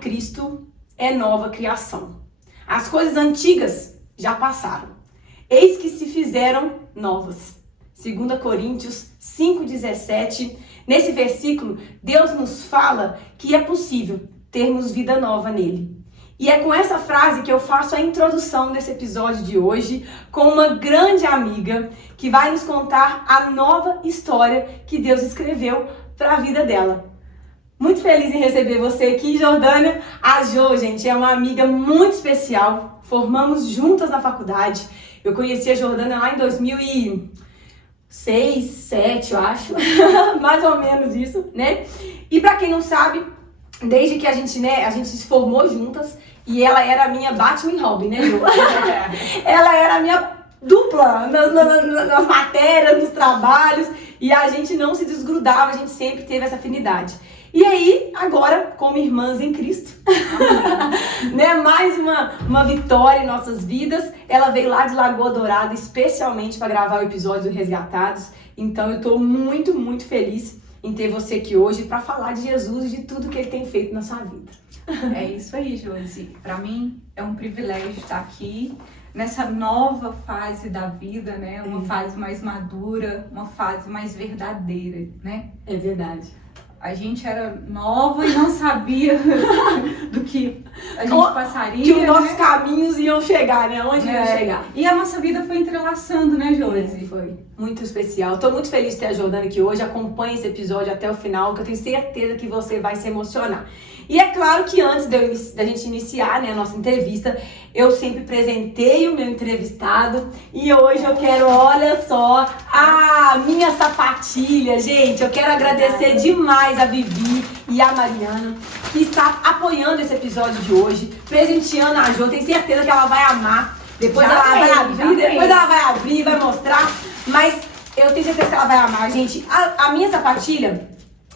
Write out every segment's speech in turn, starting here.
Cristo é nova criação. As coisas antigas já passaram. Eis que se fizeram novas. 2 Coríntios 5,17. Nesse versículo, Deus nos fala que é possível termos vida nova nele. E é com essa frase que eu faço a introdução desse episódio de hoje, com uma grande amiga que vai nos contar a nova história que Deus escreveu para a vida dela. Muito feliz em receber você aqui, Jordânia. A Jo, gente, é uma amiga muito especial. Formamos juntas na faculdade. Eu conheci a Jordânia lá em 2006, 2007, eu acho. Mais ou menos isso, né? E para quem não sabe, desde que a gente se formou juntas, e ela era a minha Batman e Robin, né, Jo? Ela era a minha dupla nas matérias, nos trabalhos, e a gente não se desgrudava, a gente sempre teve essa afinidade. E aí, agora, como irmãs em Cristo, né, mais uma vitória em nossas vidas. Ela veio lá de Lagoa Dourada especialmente para gravar o episódio do Resgatados. Então eu tô muito, muito feliz em ter você aqui hoje para falar de Jesus e de tudo que ele tem feito na sua vida. É isso aí, Josi. Para mim é um privilégio estar aqui nessa nova fase da vida, né? Uma fase mais madura, uma fase mais verdadeira, né? É verdade. A gente era nova e não sabia do que a gente passaria, que os nossos caminhos iam chegar, né? Onde iam chegar. E a nossa vida foi entrelaçando, né, Josi? Foi muito especial. Tô muito feliz de ter a Jordânia aqui hoje. Acompanhe esse episódio até o final, que eu tenho certeza que você vai se emocionar. E é claro que antes da gente iniciar, né, a nossa entrevista, eu sempre presentei o meu entrevistado. E hoje eu quero, olha só, a minha sapatilha. Gente, eu quero agradecer demais a Vivi e a Mariana, que está apoiando esse episódio de hoje, presenteando a Jo. Tenho certeza que ela vai amar. Depois ela vai abrir, vai mostrar. Mas eu tenho certeza que ela vai amar, gente. A minha sapatilha,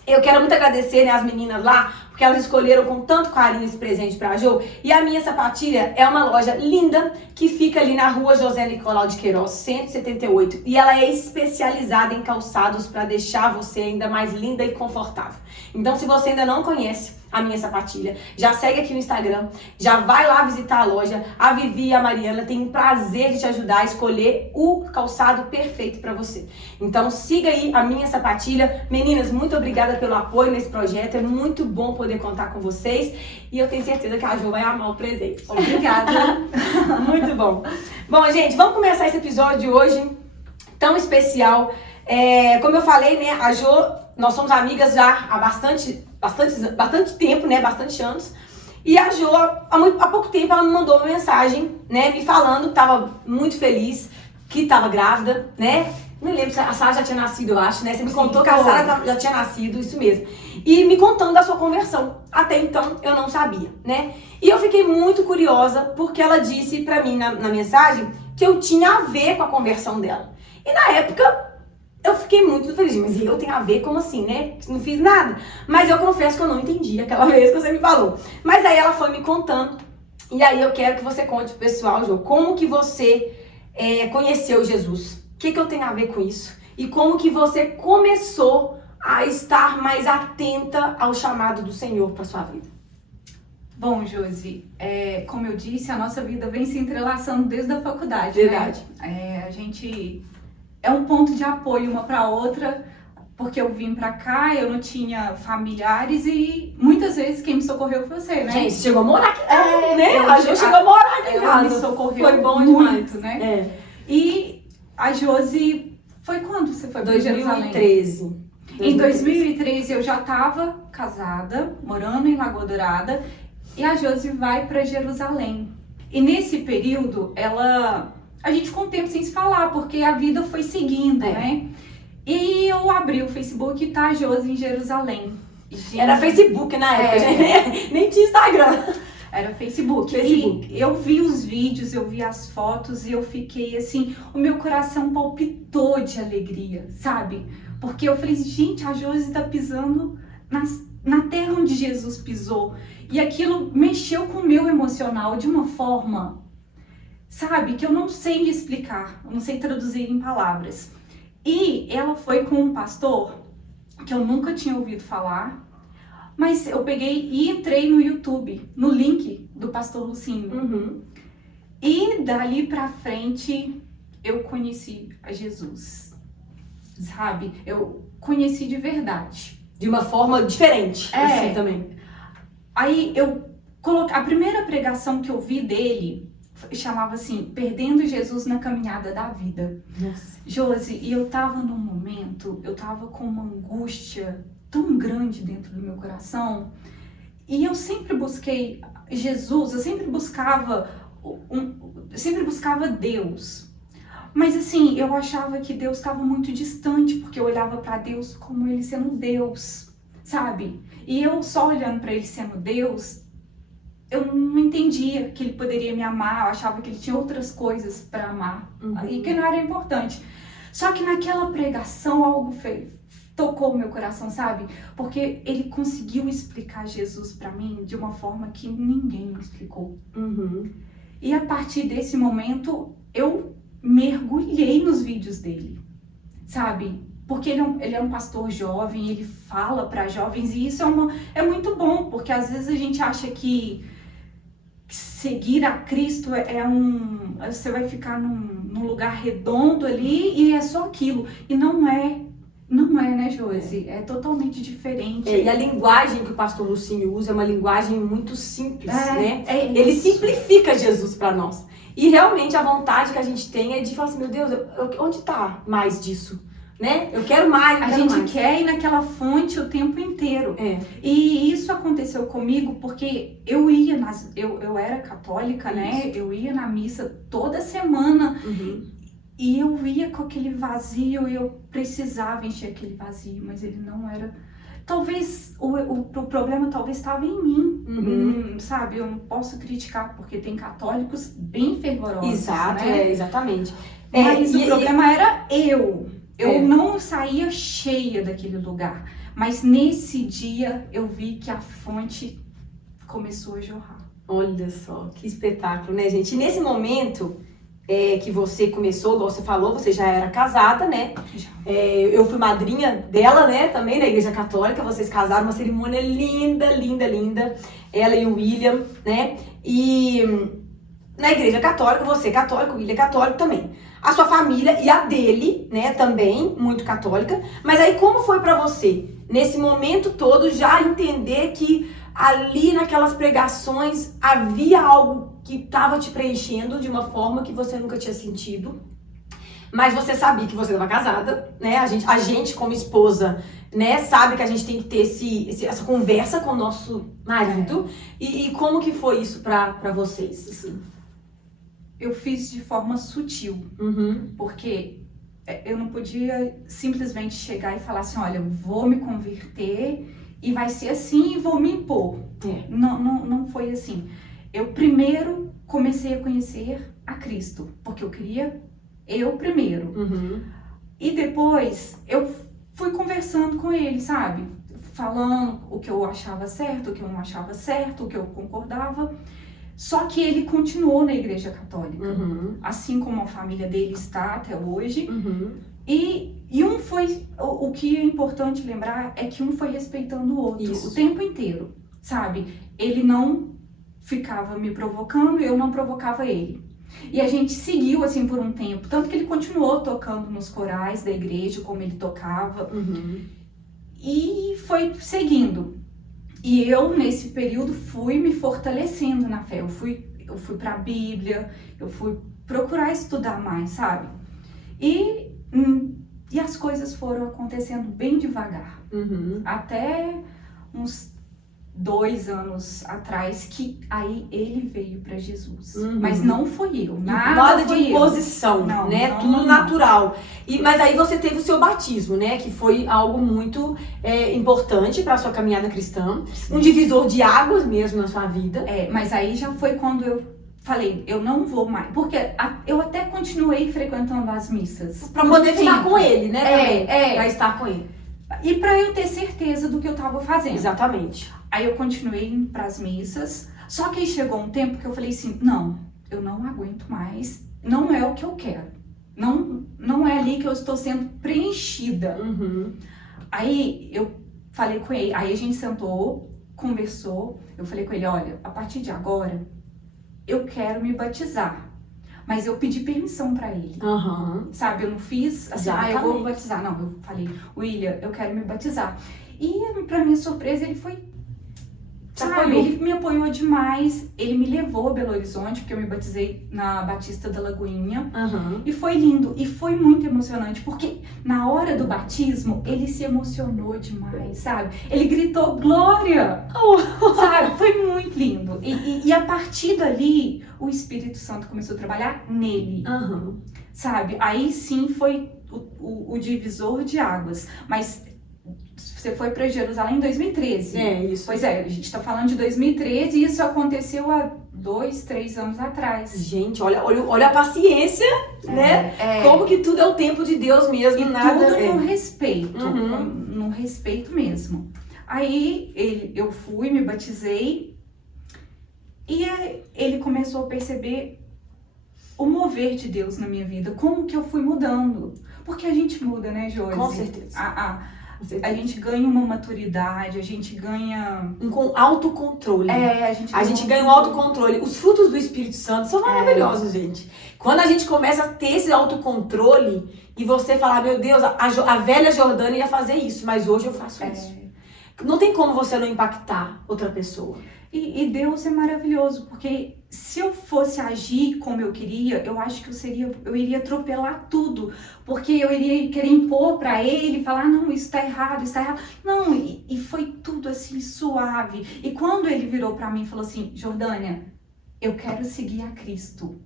eu quero muito agradecer, né, as meninas lá, porque elas escolheram com tanto carinho esse presente pra Jo. E a minha sapatilha é uma loja linda que fica ali na rua José Nicolau de Queiroz, 178. E ela é especializada em calçados para deixar você ainda mais linda e confortável. Então, se você ainda não conhece a minha sapatilha, já segue aqui no Instagram, já vai lá visitar a loja. A Vivi e a Mariana têm um prazer de te ajudar a escolher o calçado perfeito para você. Então siga aí a minha sapatilha. Meninas, muito obrigada pelo apoio nesse projeto, é muito bom poder contar com vocês e eu tenho certeza que a Jo vai amar o presente. Obrigada. Muito bom. Bom, gente, vamos começar esse episódio de hoje tão especial. Como eu falei, né, a Jo, nós somos amigas já há bastante tempo, né? Bastante anos. E a Jo, há pouco tempo, ela me mandou uma mensagem, né? Me falando que tava muito feliz, que tava grávida, né? Não me lembro se a Sara já tinha nascido, eu acho, né? Você me contou que a Sara já tinha nascido, isso mesmo. E me contando da sua conversão. Até então, eu não sabia, né? E eu fiquei muito curiosa, porque ela disse pra mim na mensagem que eu tinha a ver com a conversão dela. E na época, eu fiquei muito feliz, mas eu tenho a ver como assim, né? Não fiz nada. Mas eu confesso que eu não entendi aquela vez que você me falou. Mas aí ela foi me contando. E aí eu quero que você conte pro pessoal, Jo, como que você conheceu Jesus? O que eu tenho a ver com isso? E como que você começou a estar mais atenta ao chamado do Senhor para sua vida? Bom, Josi, como eu disse, a nossa vida vem se entrelaçando desde a faculdade, Verdade. né? A gente é um ponto de apoio uma para outra, porque eu vim pra cá, eu não tinha familiares e muitas vezes quem me socorreu foi você, né? Gente, você chegou a morar aqui, né? A Jo chegou a morar aqui em ela casa. me socorreu Foi bom muito, demais. né? E a Josi, foi quando você foi para Jerusalém? 2013. Em 2013 eu já estava casada, morando em Lagoa Dourada, e a Josi vai para Jerusalém. E nesse período, a gente ficou um tempo sem se falar, porque a vida foi seguindo, né? E eu abri o Facebook e tá a Josi em Jerusalém. Gente, era Facebook na época, gente. Nem tinha Instagram. Era Facebook. E eu vi os vídeos, eu vi as fotos e eu fiquei assim, o meu coração palpitou de alegria, sabe? Porque eu falei, gente, a Josi tá pisando na terra onde Jesus pisou. E aquilo mexeu com o meu emocional de uma forma, sabe, que eu não sei explicar, eu não sei traduzir em palavras. E ela foi com um pastor que eu nunca tinha ouvido falar, Mas eu peguei e entrei no YouTube, no link do pastor Lucinho. E dali pra frente eu conheci a Jesus, sabe? Eu conheci de verdade. De uma forma diferente, assim também. Aí a primeira pregação que eu vi dele chamava assim, Perdendo Jesus na Caminhada da Vida. Nossa. Josi, e eu tava num momento, eu tava com uma angústia tão grande dentro do meu coração, e eu sempre busquei Jesus, eu sempre buscava Deus. Mas assim, eu achava que Deus estava muito distante, porque eu olhava para Deus como ele sendo Deus, sabe? E eu só olhando para ele sendo Deus, eu não entendia que ele poderia me amar, eu achava que ele tinha outras coisas para amar, e que não era importante. Só que naquela pregação algo tocou o meu coração, sabe? Porque ele conseguiu explicar Jesus para mim de uma forma que ninguém me explicou. E a partir desse momento, eu mergulhei nos vídeos dele, sabe? Porque ele é um pastor jovem, ele fala para jovens, e isso é muito bom, porque às vezes a gente acha que seguir a Cristo você vai ficar num lugar redondo ali e é só aquilo. E não é, né, Josi? É totalmente diferente. E a linguagem que o pastor Lucinho usa é uma linguagem muito simples, né? Ele simplifica Jesus para nós. E realmente a vontade que a gente tem é de falar assim, meu Deus, onde tá mais disso? Né? Eu quero mais, a gente quer ir naquela fonte o tempo inteiro. E isso aconteceu comigo porque eu era católica, né? Eu ia na missa toda semana. E eu ia com aquele vazio e eu precisava encher aquele vazio, mas ele não era... Talvez o problema talvez estava em mim, sabe? Eu não posso criticar, porque tem católicos bem fervorosos. Exato, né? Exatamente. Mas o problema era eu. Eu não saía cheia daquele lugar. Mas nesse dia eu vi que a fonte começou a jorrar. Olha só, que espetáculo, né, gente? E nesse momento que você começou, igual você falou, você já era casada, né? Eu fui madrinha dela, né? Também na Igreja Católica. Vocês casaram, uma cerimônia linda, linda, linda. Ela e o William, né? E na Igreja Católica, você é católico, o William é católico também. A sua família e a dele, né, também, muito católica. Mas aí como foi pra você, nesse momento todo, já entender que ali naquelas pregações havia algo que estava te preenchendo de uma forma que você nunca tinha sentido? Mas você sabia que você estava casada, né? A gente como esposa, né, sabe que a gente tem que ter essa conversa com o nosso marido. E como que foi isso pra vocês, assim? Eu fiz de forma sutil, porque eu não podia simplesmente chegar e falar assim, olha, vou me converter e vai ser assim e vou me impor. Não foi assim. Eu primeiro comecei a conhecer a Cristo, porque eu queria eu primeiro. E depois eu fui conversando com ele, sabe? Falando o que eu achava certo, o que eu não achava certo, o que eu concordava. Só que ele continuou na Igreja Católica, assim como a família dele está até hoje. E o que é importante lembrar é que um foi respeitando o outro o tempo inteiro, sabe? Ele não ficava me provocando e eu não provocava ele. E a gente seguiu assim por um tempo, tanto que ele continuou tocando nos corais da igreja, como ele tocava. E foi seguindo. E eu, nesse período, fui me fortalecendo na fé. Eu fui pra Bíblia, eu fui procurar estudar mais, sabe? E as coisas foram acontecendo bem devagar. Até uns 2 anos atrás, que aí ele veio pra Jesus. Mas não foi eu, nada de imposição, né? Tudo natural. Mas aí você teve o seu batismo, né? Que foi algo muito importante pra sua caminhada cristã. Um divisor de águas mesmo na sua vida. Mas aí já foi quando eu falei, eu não vou mais. Porque eu até continuei frequentando as missas. Pra poder estar com ele, né? Também, pra estar com ele. E pra eu ter certeza do que eu tava fazendo. Exatamente. Aí eu continuei indo pras missas, só que aí chegou um tempo que eu falei assim, não, eu não aguento mais, não é o que eu quero, não é ali que eu estou sendo preenchida. Aí eu falei com ele, aí a gente sentou, conversou, eu falei com ele, olha, a partir de agora, eu quero me batizar. Mas eu pedi permissão pra ele, sabe? Eu não fiz assim, eu vou me batizar. Não, eu falei, William, eu quero me batizar. E pra minha surpresa, ele foi, sabe? Ele me apoiou demais. Ele me levou a Belo Horizonte, porque eu me batizei na Batista da Lagoinha. E foi lindo, e foi muito emocionante, porque na hora do batismo, ele se emocionou demais, sabe? Ele gritou, glória! Sabe? Foi muito lindo. E a partir dali, o Espírito Santo começou a trabalhar nele, sabe? Aí sim foi o divisor de águas. Mas você foi para Jerusalém em 2013. É, isso. Pois é, a gente tá falando de 2013 e isso aconteceu há 2, 3 anos atrás. Gente, olha a paciência, né? Como que tudo é o tempo de Deus mesmo. E nada, tudo no respeito, no respeito mesmo. Aí eu fui, me batizei e ele começou a perceber o mover de Deus na minha vida, como que eu fui mudando. Porque a gente muda, né, Josi? Com certeza. A gente ganha uma maturidade, a gente ganha... Um autocontrole. A gente ganha um autocontrole. Os frutos do Espírito Santo são maravilhosos, gente. Quando a gente começa a ter esse autocontrole e você falar, meu Deus, a velha Jordânia ia fazer isso, mas hoje eu faço isso. Não tem como você não impactar outra pessoa. E Deus é maravilhoso, porque se eu fosse agir como eu queria, eu acho que eu iria atropelar tudo. Porque eu iria querer impor pra ele, falar, não, isso tá errado, isso tá errado. Não, e foi tudo assim, suave. E quando ele virou pra mim e falou assim, Jordânia, eu quero seguir a Cristo.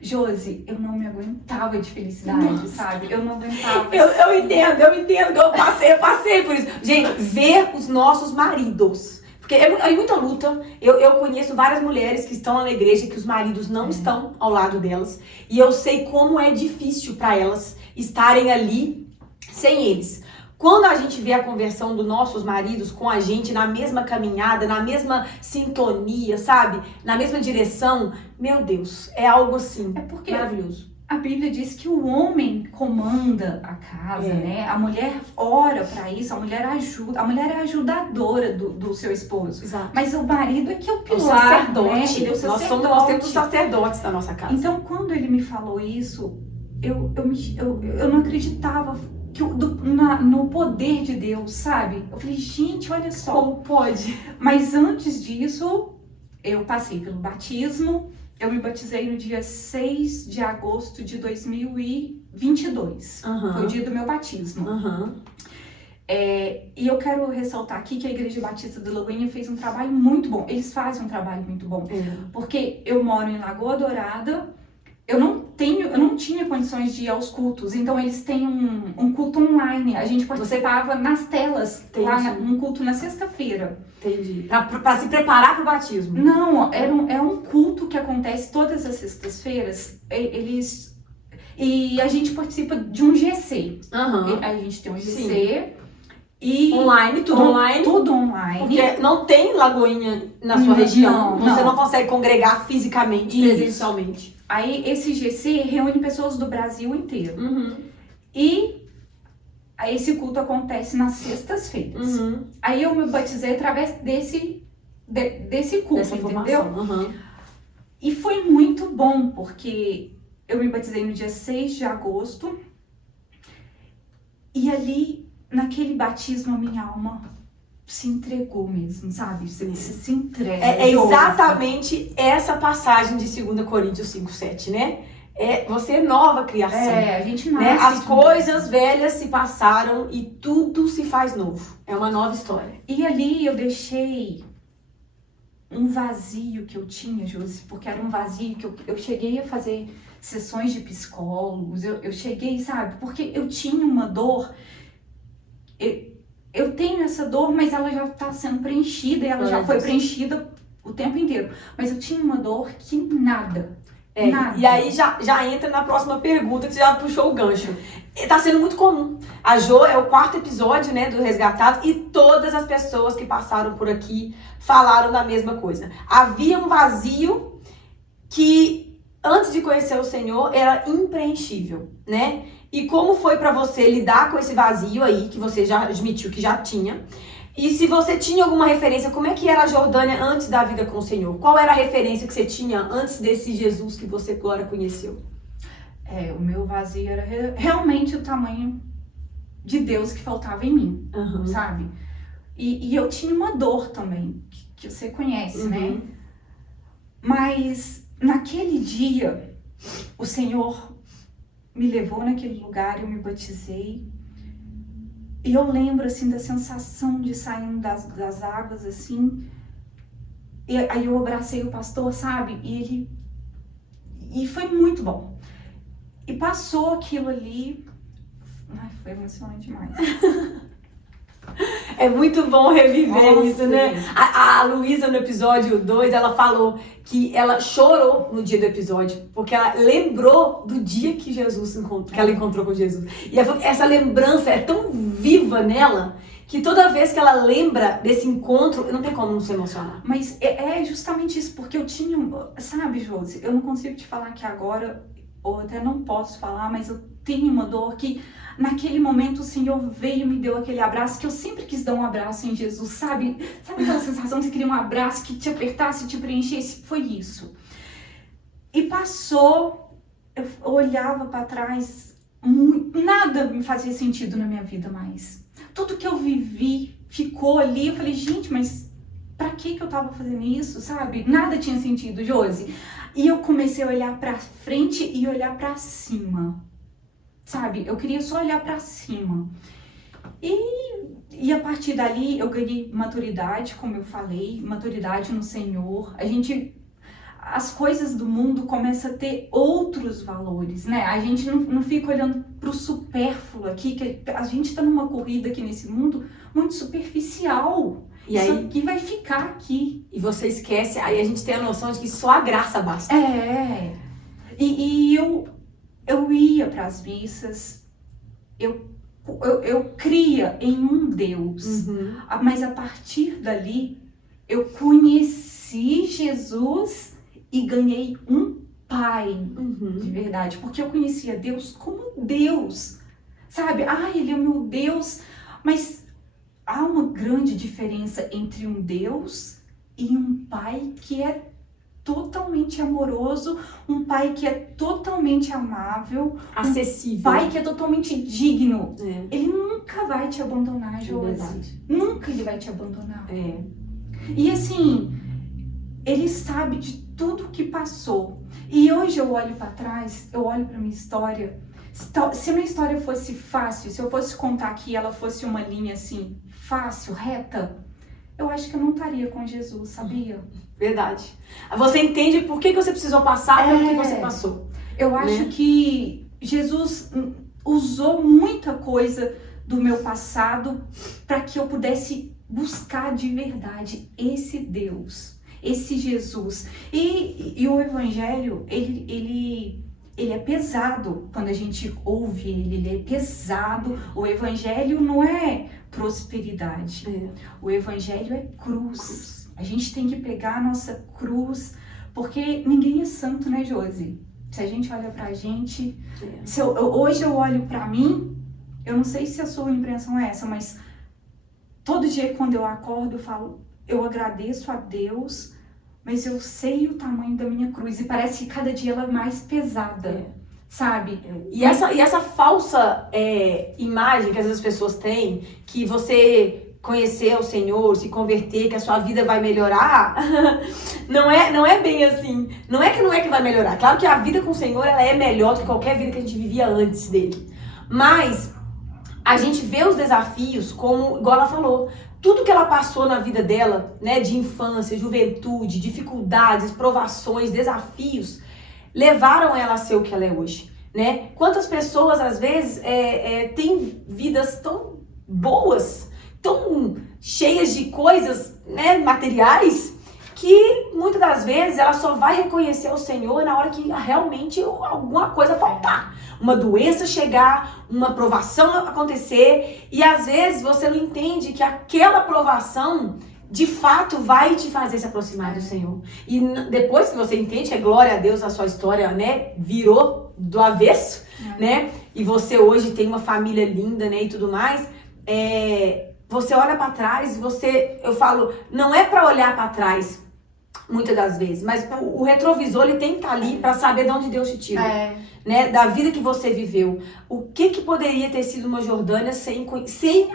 Josi, eu não me aguentava de felicidade, sabe? Eu não aguentava. Eu entendo que eu passei por isso. Gente, ver os nossos maridos... Porque é muita luta. Eu conheço várias mulheres que estão na igreja que os maridos não estão ao lado delas. E eu sei como é difícil para elas estarem ali sem eles. Quando a gente vê a conversão dos nossos maridos com a gente na mesma caminhada, na mesma sintonia, sabe? Na mesma direção, meu Deus, é algo assim, maravilhoso. A Bíblia diz que o homem comanda a casa, né? A mulher ora para isso, a mulher ajuda, a mulher é ajudadora do seu esposo. Exato. Mas o marido é que é o pilar, o sacerdote, né? Ele é o sacerdote. Nós temos os sacerdotes da nossa casa. Então, quando ele me falou isso, eu não acreditava que no poder de Deus, sabe? Eu falei, gente, olha só. Como pode? Mas antes disso, eu passei pelo batismo. Eu me batizei no dia 6 de agosto de 2022. Foi o dia do meu batismo. E eu quero ressaltar aqui que a Igreja Batista da Lagoinha fez um trabalho muito bom. Eles fazem um trabalho muito bom. Porque eu moro em Lagoa Dourada, eu não tinha condições de ir aos cultos. Então eles têm um culto online. A gente participava nas telas, lá num culto na sexta-feira. Entendi. Pra se preparar pro batismo. Não, é um culto que acontece todas as sextas-feiras. E a gente participa de um GC. A gente tem um GC. E online, tudo online. Tudo online. Porque não tem Lagoinha na sua região. Você não consegue congregar fisicamente, presencialmente. Aí esse GC reúne pessoas do Brasil inteiro. E esse culto acontece nas sextas-feiras. Aí eu me batizei através desse culto, entendeu? E foi muito bom, porque eu me batizei no dia 6 de agosto. E ali, naquele batismo, a minha alma se entregou mesmo, sabe? Se entrega. É exatamente essa passagem de 2 Coríntios 5:7, né? Você é nova criação. A gente nasce. Né? As coisas velhas se passaram e tudo se faz novo. É uma nova história. E ali eu deixei um vazio que eu tinha, Josi, porque era um vazio que eu cheguei a fazer sessões de psicólogos, eu cheguei, sabe? Porque eu tinha uma dor, eu tenho essa dor, mas ela já está sendo preenchida, e ela já foi preenchida o tempo inteiro. Mas eu tinha uma dor que nada. E aí já entra na próxima pergunta, que você já puxou o gancho. Tá sendo muito comum. A Jo é o 4º episódio, né, do Resgatado, e todas as pessoas que passaram por aqui falaram da mesma coisa. Havia um vazio que, antes de conhecer o Senhor, era impreenchível, né? E como foi pra você lidar com esse vazio aí, que você já admitiu que já tinha, E se você tinha alguma referência, como é que era a Jordânia antes da vida com o Senhor? Qual era a referência que você tinha antes desse Jesus que você agora conheceu? O meu vazio era realmente o tamanho de Deus que faltava em mim, sabe? E eu tinha uma dor também, que você conhece, né? Mas naquele dia, o Senhor me levou naquele lugar, eu me batizei. E eu lembro, assim, da sensação de saindo das águas, assim. E aí eu abracei o pastor, sabe? E foi muito bom. E passou aquilo ali. Ai, foi emocionante demais. É muito bom reviver Nossa, isso, né? A Luísa, no episódio 2, ela falou que ela chorou no dia do episódio, porque ela lembrou do dia que ela encontrou com Jesus. E essa lembrança é tão viva nela, que toda vez que ela lembra desse encontro, não tem como não se emocionar. Mas é justamente isso, porque eu tinha, sabe, Josi, eu não consigo te falar aqui agora, ou até não posso falar, mas eu tenho uma dor que naquele momento o Senhor veio e me deu aquele abraço, que eu sempre quis dar um abraço em Jesus, sabe? Sabe aquela sensação de você queria um abraço que te apertasse, te preenchesse? Foi isso. E passou, eu olhava para trás, nada me fazia sentido na minha vida mais. Tudo que eu vivi ficou ali, eu falei, gente, mas pra que eu tava fazendo isso, sabe? Nada tinha sentido, Josi. E eu comecei a olhar pra frente e olhar pra cima, sabe? Eu queria só olhar pra cima. E a partir dali eu ganhei maturidade, como eu falei, maturidade no Senhor. As coisas do mundo começam a ter outros valores, né? A gente não fica olhando pro supérfluo aqui, que a gente tá numa corrida aqui nesse mundo muito superficial. E isso aí, aqui vai ficar aqui. E você esquece, aí a gente tem a noção de que só a graça basta. E eu ia para as missas, eu cria em um Deus, mas a partir dali eu conheci Jesus e ganhei um pai de verdade, porque eu conhecia Deus como Deus, sabe? Ele é meu Deus, mas há uma grande diferença entre um Deus e um pai que é totalmente amoroso, um pai que é totalmente amável, acessível, um pai que é totalmente digno. Ele nunca vai te abandonar, Josi. Nunca ele vai te abandonar. E assim, ele sabe de tudo que passou. E hoje eu olho para trás, eu olho para minha história. Se a minha história fosse fácil, se eu fosse contar aqui, ela fosse uma linha assim, fácil, reta, eu acho que eu não estaria com Jesus, sabia? Verdade. Você entende por que você precisou passar pelo que você passou. Eu acho que Jesus usou muita coisa do meu passado para que eu pudesse buscar de verdade esse Deus, esse Jesus. E o Evangelho, ele é pesado quando a gente ouve ele é pesado. O Evangelho não é prosperidade. O Evangelho é cruz. A gente tem que pegar a nossa cruz, porque ninguém é santo, né, Josi? Se a gente olha pra gente... Hoje eu olho pra mim, eu não sei se a sua impressão é essa, mas todo dia quando eu acordo eu falo, eu agradeço a Deus, mas eu sei o tamanho da minha cruz e parece que cada dia ela é mais pesada, sabe? E essa falsa imagem que às vezes as pessoas têm, que você conhecer o Senhor, se converter, que a sua vida vai melhorar, não é bem assim. Não é que vai melhorar. Claro que a vida com o Senhor ela é melhor do que qualquer vida que a gente vivia antes dele. Mas a gente vê os desafios como, igual ela falou, tudo que ela passou na vida dela, né, de infância, juventude, dificuldades, provações, desafios, levaram ela a ser o que ela é hoje, né? Quantas pessoas, às vezes, têm vidas tão boas, tão cheias de coisas, né, materiais, que muitas das vezes ela só vai reconhecer o Senhor na hora que realmente alguma coisa faltar. Uma doença chegar, uma provação acontecer, e às vezes você não entende que aquela provação de fato vai te fazer se aproximar do Senhor. E depois que você entende que glória a Deus, a sua história, né, virou do avesso, né, e você hoje tem uma família linda, né, e tudo mais, você olha para trás, eu falo, não é para olhar para trás muitas das vezes, mas o retrovisor ele tem que estar ali para saber de onde Deus te tirou, né? Da vida que você viveu. O que poderia ter sido uma Jordânia sem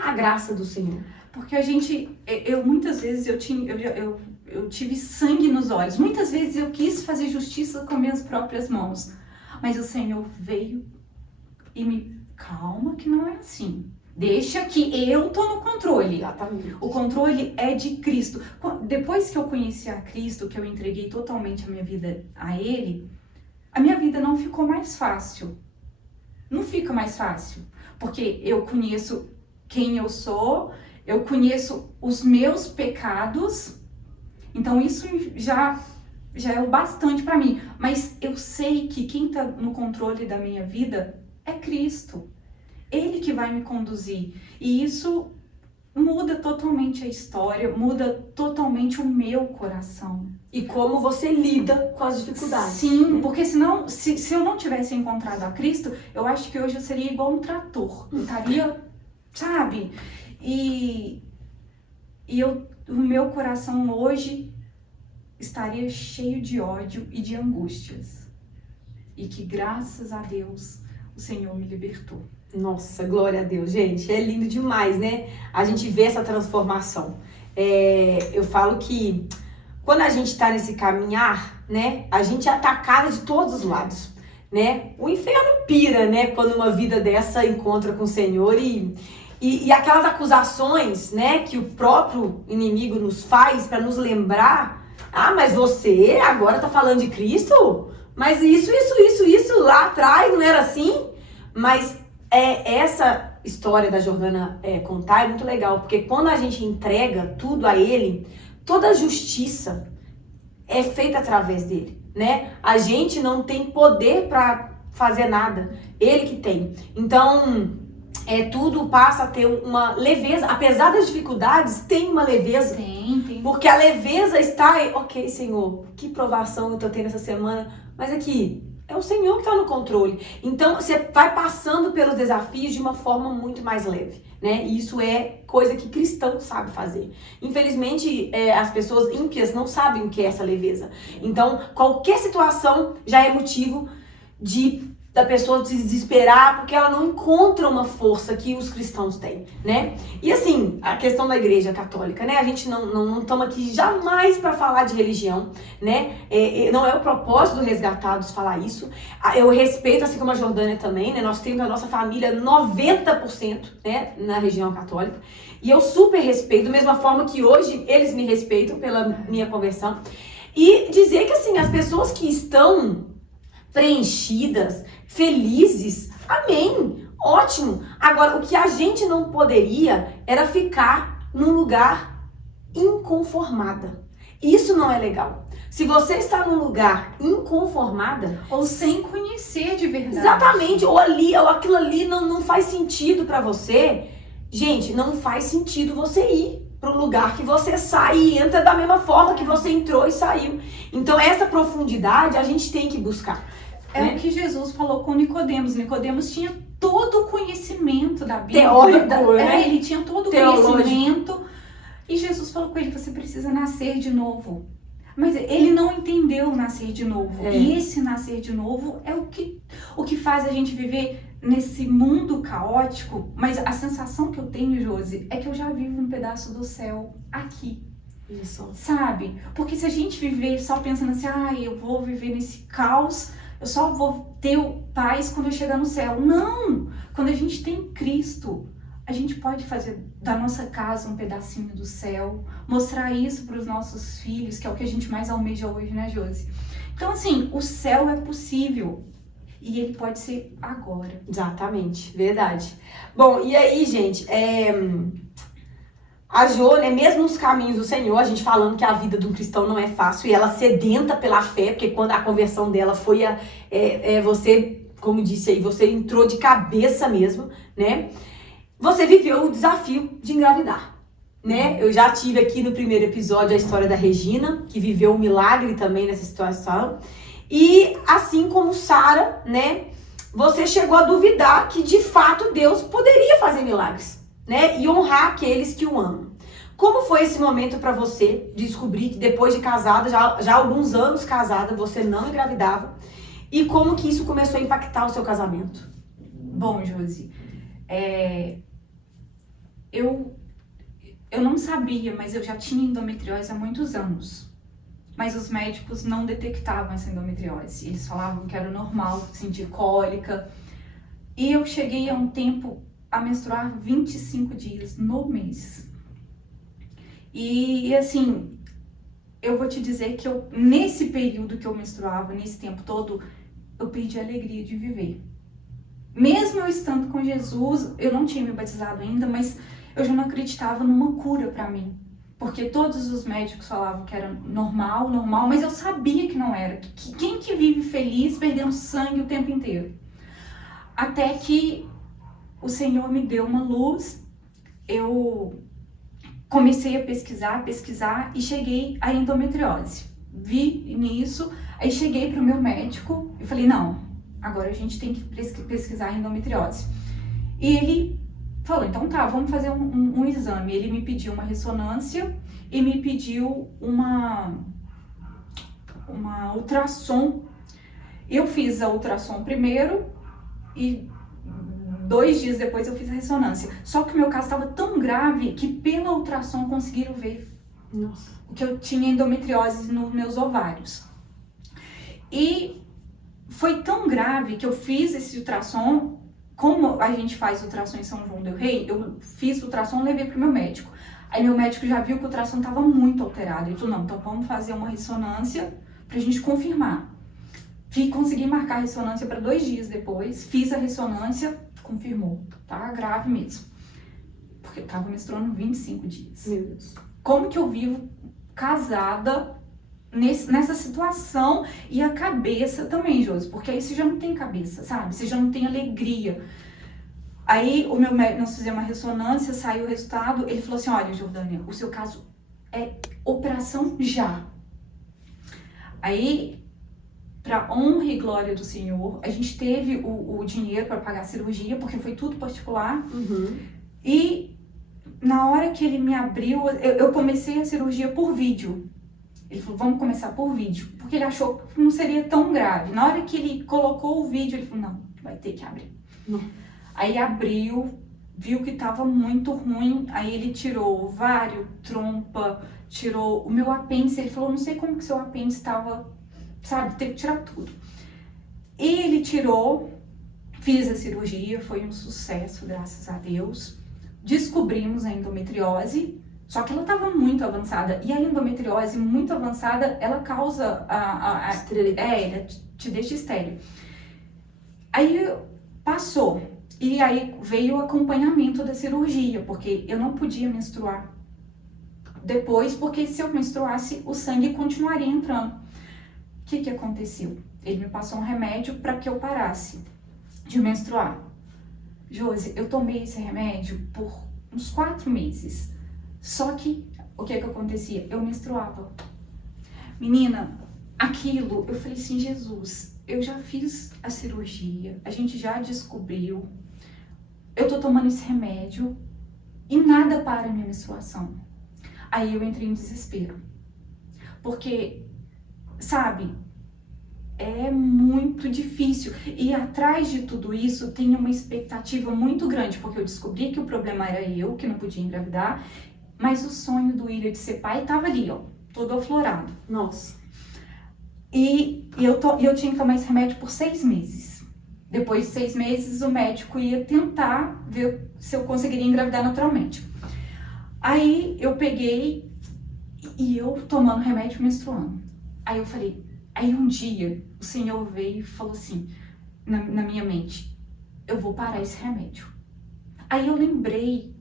a graça do Senhor? Porque muitas vezes eu tive sangue nos olhos. Muitas vezes eu quis fazer justiça com minhas próprias mãos. Mas o Senhor veio e calma que não é assim. Deixa que eu tô no controle. Exatamente. O controle é de Cristo. Depois que eu conheci a Cristo, que eu entreguei totalmente a minha vida a Ele, a minha vida não ficou mais fácil. Não fica mais fácil. Porque eu conheço quem eu sou, eu conheço os meus pecados, então isso já é o bastante para mim. Mas eu sei que quem tá no controle da minha vida é Cristo. Ele que vai me conduzir. E isso muda totalmente a história, muda totalmente o meu coração. E como você lida com as dificuldades. Sim, porque senão, se eu não tivesse encontrado a Cristo, eu acho que hoje eu seria igual um trator. Eu estaria, sabe? E o meu coração hoje estaria cheio de ódio e de angústias. E que graças a Deus o Senhor me libertou. Nossa, glória a Deus, gente, é lindo demais, né? A gente vê essa transformação. Eu falo que quando a gente tá nesse caminhar, né, a gente é atacado de todos os lados, né? O inferno pira, né, quando uma vida dessa encontra com o Senhor e aquelas acusações, né, que o próprio inimigo nos faz para nos lembrar, mas você agora tá falando de Cristo? Mas isso lá atrás não era assim? Mas essa história da Jordânia contar é muito legal, porque quando a gente entrega tudo a Ele, toda a justiça é feita através dele, né? A gente não tem poder para fazer nada, Ele que tem. Então, tudo passa a ter uma leveza, apesar das dificuldades, tem uma leveza. Tem. Porque a leveza está em, ok, Senhor, que provação eu tô tendo essa semana, mas aqui, é o Senhor que está no controle. Então, você vai passando pelos desafios de uma forma muito mais leve, né? E isso é coisa que cristão sabe fazer. Infelizmente, as pessoas ímpias não sabem o que é essa leveza. Então, qualquer situação já é motivo da pessoa se desesperar porque ela não encontra uma força que os cristãos têm, né? E assim, a questão da igreja católica, né? A gente não estamos aqui jamais para falar de religião, né? Não é o propósito do Resgatados falar isso. Eu respeito, assim como a Jordânia também, né? Nós temos a nossa família 90%, né, na região católica. E eu super respeito, da mesma forma que hoje eles me respeitam pela minha conversão. E dizer que, assim, as pessoas que estão preenchidas, felizes, amém, ótimo. Agora, o que a gente não poderia era ficar num lugar inconformada. Isso não é legal. Se você está num lugar inconformada, ou sem conhecer de verdade. Exatamente, ou aquilo ali não faz sentido para você, gente, não faz sentido você ir para um lugar que você sai e entra da mesma forma que você entrou e saiu. Então, essa profundidade a gente tem que buscar. É o que Jesus falou com Nicodemos. Nicodemos tinha todo o conhecimento da Bíblia. Teórico, né? Ele tinha todo o conhecimento. E Jesus falou com ele, você precisa nascer de novo. Mas ele não entendeu nascer de novo. E esse nascer de novo é o que faz a gente viver nesse mundo caótico. Mas a sensação que eu tenho, Josi, é que eu já vivo um pedaço do céu aqui. Isso. Sabe? Porque se a gente viver só pensando assim, eu vou viver nesse caos, eu só vou ter paz quando eu chegar no céu. Não! Quando a gente tem Cristo, a gente pode fazer da nossa casa um pedacinho do céu, mostrar isso para os nossos filhos, que é o que a gente mais almeja hoje, né, Josi? Então, assim, o céu é possível e ele pode ser agora. Exatamente, verdade. Bom, e aí, gente, a Jo, né, mesmo nos caminhos do Senhor, a gente falando que a vida de um cristão não é fácil, e ela sedenta pela fé, porque quando a conversão dela foi você, como disse aí, você entrou de cabeça mesmo, né? Você viveu o desafio de engravidar, né? Eu já tive aqui no primeiro episódio a história da Regina, que viveu um milagre também nessa situação. E assim como Sara, né? Você chegou a duvidar que de fato Deus poderia fazer milagres, né? E honrar aqueles que o amam. Como foi esse momento para você descobrir que depois de casada, já há alguns anos casada, você não engravidava? E como que isso começou a impactar o seu casamento? Bom, Josi, eu não sabia, mas eu já tinha endometriose há muitos anos. Mas os médicos não detectavam essa endometriose. Eles falavam que era normal sentir cólica. E eu cheguei a um tempo a menstruar 25 dias no mês. E assim, eu vou te dizer que nesse período que eu menstruava, nesse tempo todo, eu perdi a alegria de viver. Mesmo eu estando com Jesus, eu não tinha me batizado ainda, mas eu já não acreditava numa cura pra mim. Porque todos os médicos falavam que era normal, mas eu sabia que não era. Quem que vive feliz perdendo sangue o tempo inteiro? Até que o Senhor me deu uma luz, eu comecei a pesquisar e cheguei à endometriose. Vi nisso, aí cheguei pro meu médico e falei, não, agora a gente tem que pesquisar a endometriose. E ele falou, então tá, vamos fazer um exame. Ele me pediu uma ressonância e me pediu uma ultrassom. Eu fiz a ultrassom primeiro e 2 dias depois eu fiz a ressonância. Só que o meu caso estava tão grave que pela ultrassom conseguiram ver que eu tinha endometriose nos meus ovários. E foi tão grave que eu fiz esse ultrassom. Como a gente faz ultrassom em São João del Rei, eu fiz o ultrassom e levei pro meu médico. Aí meu médico já viu que o ultrassom estava muito alterado. Ele falou, não, então vamos fazer uma ressonância pra gente confirmar. Consegui marcar a ressonância para 2 dias depois, fiz a ressonância, confirmou, tá grave mesmo. Porque eu tava menstruando 25 dias. Meu Deus. Como que eu vivo casada nessa situação? E a cabeça também, Josi, porque aí você já não tem cabeça, sabe? Você já não tem alegria. Aí o meu médico, nós fizemos uma ressonância, saiu o resultado, ele falou assim, olha, Jordânia, o seu caso é operação já. Aí, para honra e glória do Senhor, a gente teve o dinheiro para pagar a cirurgia, porque foi tudo particular. E na hora que ele me abriu, eu comecei a cirurgia por vídeo. Ele falou, vamos começar por vídeo, porque ele achou que não seria tão grave. Na hora que ele colocou o vídeo, ele falou, não, vai ter que abrir. Aí abriu, viu que estava muito ruim, aí ele tirou ovário, trompa, tirou o meu apêndice. Ele falou, não sei como que seu apêndice estava, sabe, teve que tirar tudo. E ele tirou, fiz a cirurgia, foi um sucesso, graças a Deus. Descobrimos a endometriose, só que ela estava muito avançada. E a endometriose muito avançada, ela causa ela te deixa estéril. Aí passou. E aí veio o acompanhamento da cirurgia, porque eu não podia menstruar depois, porque se eu menstruasse, o sangue continuaria entrando. O que aconteceu? Ele me passou um remédio para que eu parasse de menstruar. Josi, eu tomei esse remédio por uns 4 meses. Só que, o que acontecia? Eu menstruava. Menina, aquilo, eu falei assim, Jesus, eu já fiz a cirurgia, a gente já descobriu, eu tô tomando esse remédio e nada para a minha menstruação. Aí eu entrei em desespero. Porque, sabe, é muito difícil. E atrás de tudo isso tem uma expectativa muito grande, porque eu descobri que o problema era eu, que não podia engravidar, mas o sonho do William de ser pai estava ali, ó, todo aflorado. Nossa. E eu tinha que tomar esse remédio por 6 meses. Depois de 6 meses, o médico ia tentar ver se eu conseguiria engravidar naturalmente. Aí eu peguei e eu tomando remédio menstruando. Aí eu falei, aí um dia o Senhor veio e falou assim, na minha mente, eu vou parar esse remédio. Aí eu lembrei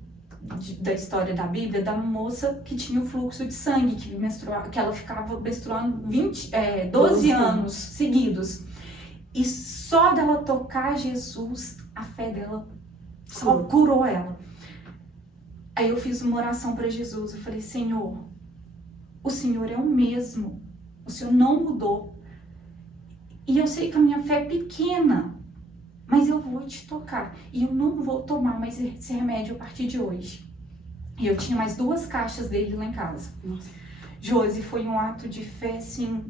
da história da Bíblia, da moça que tinha o fluxo de sangue, que ela ficava menstruando 12 anos seguidos. E só dela tocar Jesus, a fé dela curou ela. Aí eu fiz uma oração para Jesus, eu falei, Senhor, o Senhor é o mesmo, o Senhor não mudou. E eu sei que a minha fé é pequena, mas eu vou te tocar e eu não vou tomar mais esse remédio a partir de hoje. E eu tinha mais 2 caixas dele lá em casa. Nossa. Josi, foi um ato de fé, assim,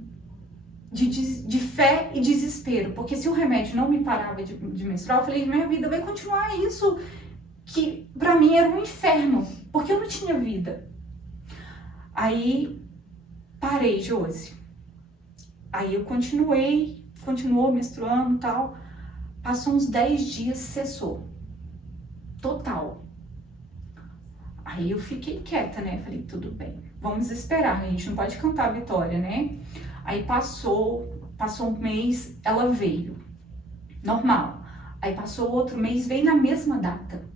de fé e desespero, porque se o remédio não me parava de menstruar, eu falei, minha vida vai continuar isso, que pra mim era um inferno, porque eu não tinha vida. Aí, parei, Josi. Aí eu continuou menstruando e tal. Passou uns 10 dias, cessou. Total. Aí eu fiquei quieta, né? Falei, tudo bem, vamos esperar, a gente não pode cantar a vitória, né? Aí passou um mês, ela veio. Normal. Aí passou outro mês, veio na mesma data.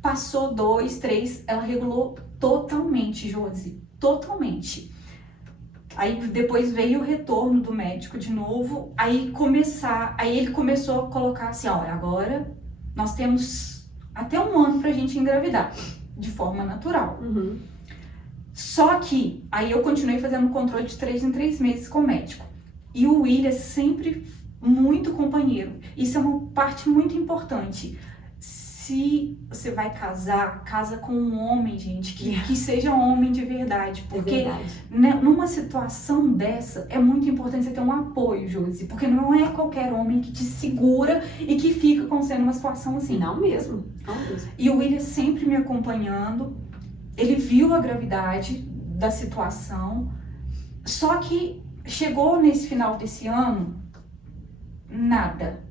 Passou 2, 3, ela regulou totalmente, Josi. Totalmente. Aí depois veio o retorno do médico de novo, aí ele começou a colocar assim, olha, agora nós temos até 1 ano pra gente engravidar, de forma natural. Uhum. Só que, aí eu continuei fazendo controle de 3 em 3 meses com o médico. E o William é sempre muito companheiro. Isso é uma parte muito importante. Se você vai casar, casa com um homem, gente, que seja homem de verdade. Porque numa situação dessa, é muito importante você ter um apoio, Josi. Porque não é qualquer homem que te segura e que fica com você numa situação assim. Não mesmo. Não mesmo. E o William sempre me acompanhando. Ele viu a gravidade da situação. Só que chegou nesse final desse ano, nada.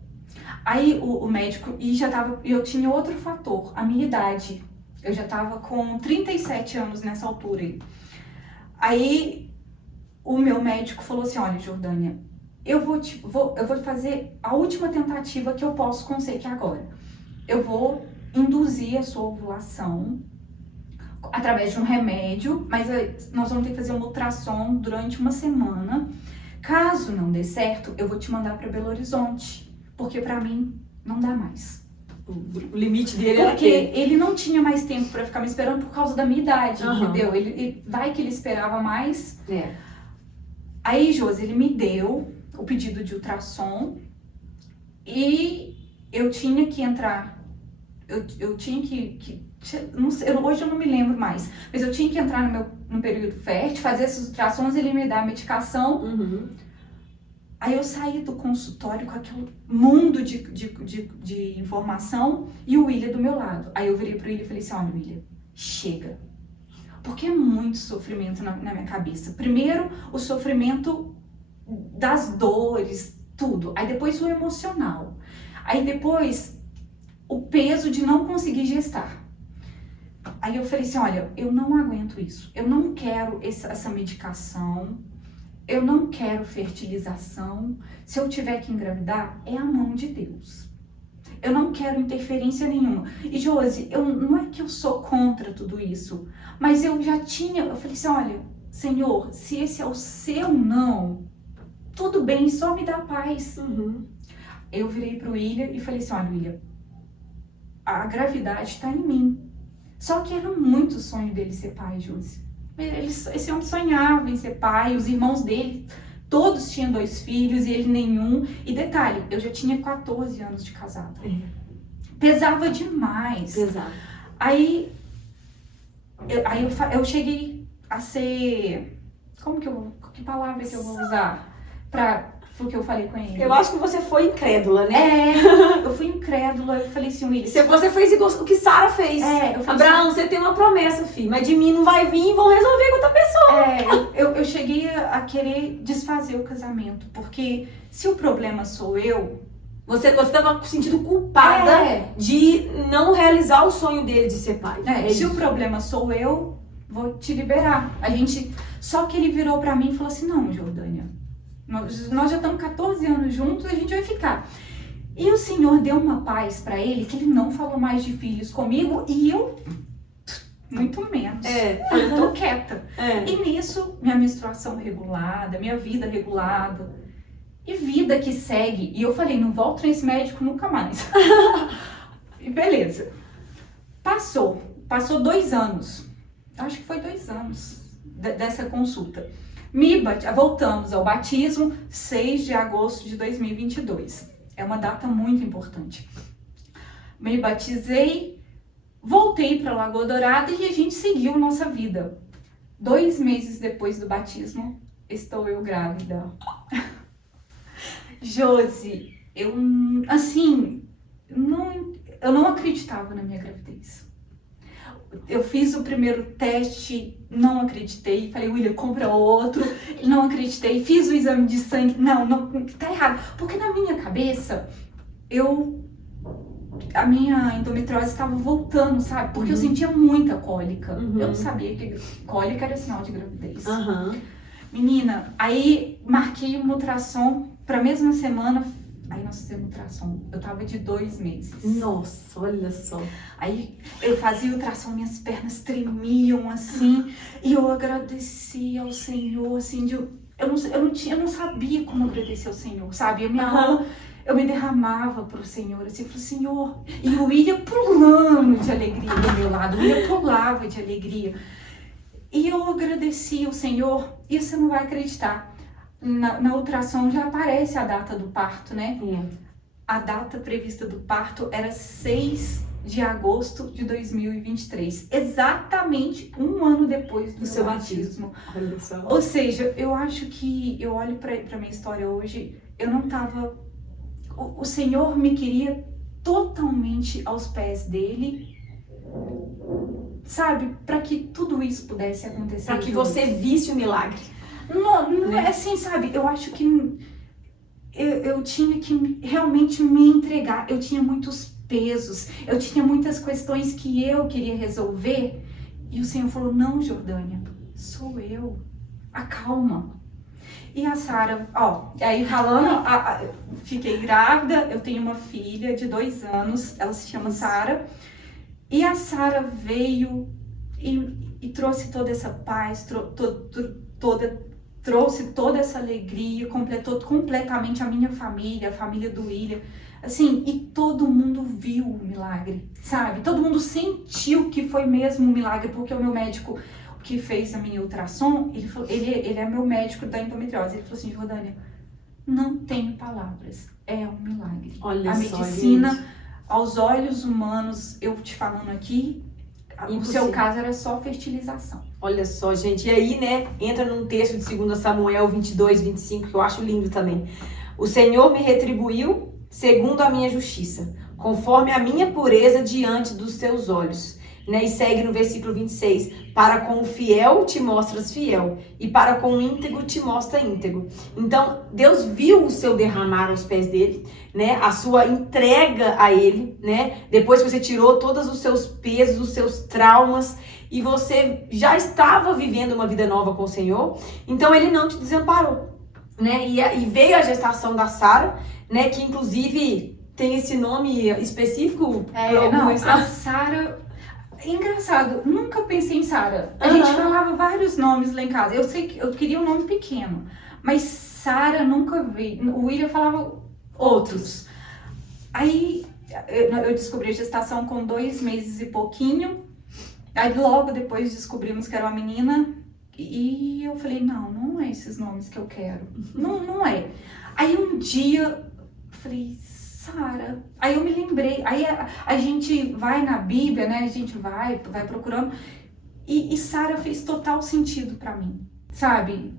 Aí o médico, eu tinha outro fator, a minha idade. Eu já tava com 37 anos nessa altura aí. Aí o meu médico falou assim, olha, Jordânia, eu vou fazer a última tentativa que eu posso com você aqui agora. Eu vou induzir a sua ovulação através de um remédio, mas nós vamos ter que fazer um ultrassom durante 1 semana. Caso não dê certo, eu vou te mandar para Belo Horizonte. Porque pra mim não dá mais. O limite dele era porque ele não tinha mais tempo pra ficar me esperando por causa da minha idade, entendeu? Ele vai que ele esperava mais. É. Aí, Josi, ele me deu o pedido de ultrassom e eu tinha que entrar. Eu tinha que não sei, hoje eu não me lembro mais, mas eu tinha que entrar no período fértil, fazer esses ultrassons, ele me dá a medicação. Uhum. Aí eu saí do consultório com aquele mundo de informação e o William do meu lado. Aí eu virei pro William e falei assim, olha, William, chega. Porque é muito sofrimento na minha cabeça. Primeiro, o sofrimento das dores, tudo. Aí depois o emocional. Aí depois, o peso de não conseguir gestar. Aí eu falei assim, olha, eu não aguento isso. Eu não quero essa medicação. Eu não quero fertilização. Se eu tiver que engravidar, é a mão de Deus. Eu não quero interferência nenhuma. E, Josi, não é que eu sou contra tudo isso, mas eu falei assim, olha, Senhor, se esse é o seu não, tudo bem, só me dá paz. Uhum. Eu virei pro William e falei assim, olha, William, a gravidade tá em mim. Só que era muito sonho dele ser pai, Josi. Esse homem sonhava em ser pai, os irmãos dele, todos tinham 2 filhos e ele nenhum. E detalhe, eu já tinha 14 anos de casado. Pesava demais. Pesado. Aí eu cheguei a ser... Que palavra que eu vou usar para o que eu falei com ele? Eu acho que você foi incrédula, né? Eu fui incrédula. Eu falei assim, William... Você fez igual o que Sara fez. Eu falei Abraão, assim, você tem uma promessa, filho, mas de mim não vai vir e vão resolver com outra pessoa. Eu cheguei a querer desfazer o casamento, porque se o problema sou eu... Você estava se sentindo culpada de não realizar o sonho dele de ser pai. Se o problema sou eu, vou te liberar. Só que ele virou pra mim e falou assim, não, Jordânia, nós já estamos 14 anos juntos, a gente vai ficar. E o Senhor deu uma paz pra ele, que ele não falou mais de filhos comigo, e eu, muito menos. Eu tô quieta. E nisso, minha menstruação regulada, minha vida regulada, e vida que segue. E eu falei, não volto nesse médico nunca mais. E beleza. Passou 2 anos. Acho que foi 2 anos dessa consulta. Voltamos ao batismo, 6 de agosto de 2022. É uma data muito importante. Me batizei, voltei para Lagoa Dourada e a gente seguiu nossa vida. 2 meses depois do batismo, estou eu grávida. Josi, eu não acreditava na minha gravidez. Eu fiz o primeiro teste, não acreditei. Falei, William, compra outro. Não acreditei. Fiz o exame de sangue. Não, tá errado. Porque na minha cabeça, a minha endometriose estava voltando, sabe? Porque eu sentia muita cólica. Eu não sabia que cólica era sinal de gravidez. Menina, aí marquei uma ultrassom pra mesma semana. Aí nós fizemos ultrassom. Eu tava de 2 meses. Nossa, olha só. Aí eu fazia ultrassom, minhas pernas tremiam assim. E eu agradecia ao Senhor, assim, eu não sabia como agradecer ao Senhor, sabe? Eu me derramava pro Senhor, assim, eu falei, Senhor. E eu ia pulando de alegria do meu lado, eu pulava de alegria. E eu agradecia ao Senhor, e você não vai acreditar. Na ultrassom já aparece a data do parto, né? A data prevista do parto era 6 de agosto de 2023. Exatamente 1 ano depois do seu batismo. Olha só. Ou seja, eu acho que, eu olho pra minha história hoje, eu não tava... O Senhor me queria totalmente aos pés dele, sabe? Para que tudo isso pudesse acontecer. Para que você visse o milagre. Não é assim, sabe? Eu acho que eu tinha que realmente me entregar. Eu tinha muitos pesos, eu tinha muitas questões que eu queria resolver. E o Senhor falou, não, Jordânia, sou eu. Acalma. E a Sara, aí falando, fiquei grávida, eu tenho uma filha de 2 anos, ela se chama Sara. E a Sara veio e trouxe toda essa paz, trouxe toda essa alegria, completou completamente a minha família, a família do William. Assim, e todo mundo viu o milagre, sabe? Todo mundo sentiu que foi mesmo um milagre, porque o meu médico que fez a minha ultrassom, ele é meu médico da endometriose. Ele falou assim, Jordânia, não tenho palavras, é um milagre. Olha a medicina, aos olhos humanos, eu te falando aqui, o seu caso era só fertilização. Olha só, gente, e aí, né, entra num texto de 2 Samuel 22, 25, que eu acho lindo também. O Senhor me retribuiu segundo a minha justiça, conforme a minha pureza diante dos teus olhos. Né? E segue no versículo 26, para com o fiel te mostras fiel, e para com o íntegro te mostra íntegro. Então, Deus viu o seu derramar aos pés dele, né? A sua entrega a ele, né? Depois que você tirou todos os seus pesos, os seus traumas, e você já estava vivendo uma vida nova com o Senhor, então ele não te desamparou, né? E veio a gestação da Sara, né? Que inclusive tem esse nome específico. A Sara... Engraçado, nunca pensei em Sara. A gente falava vários nomes lá em casa. Eu sei que eu queria um nome pequeno, mas Sara nunca veio. O William falava outros. Aí eu descobri a gestação com 2 meses e pouquinho. Aí logo depois descobrimos que era uma menina. E eu falei, não é esses nomes que eu quero. Não é. Aí um dia eu falei, Sara. Aí eu me lembrei, aí a gente vai na Bíblia, né? A gente vai procurando. E Sara fez total sentido pra mim, sabe?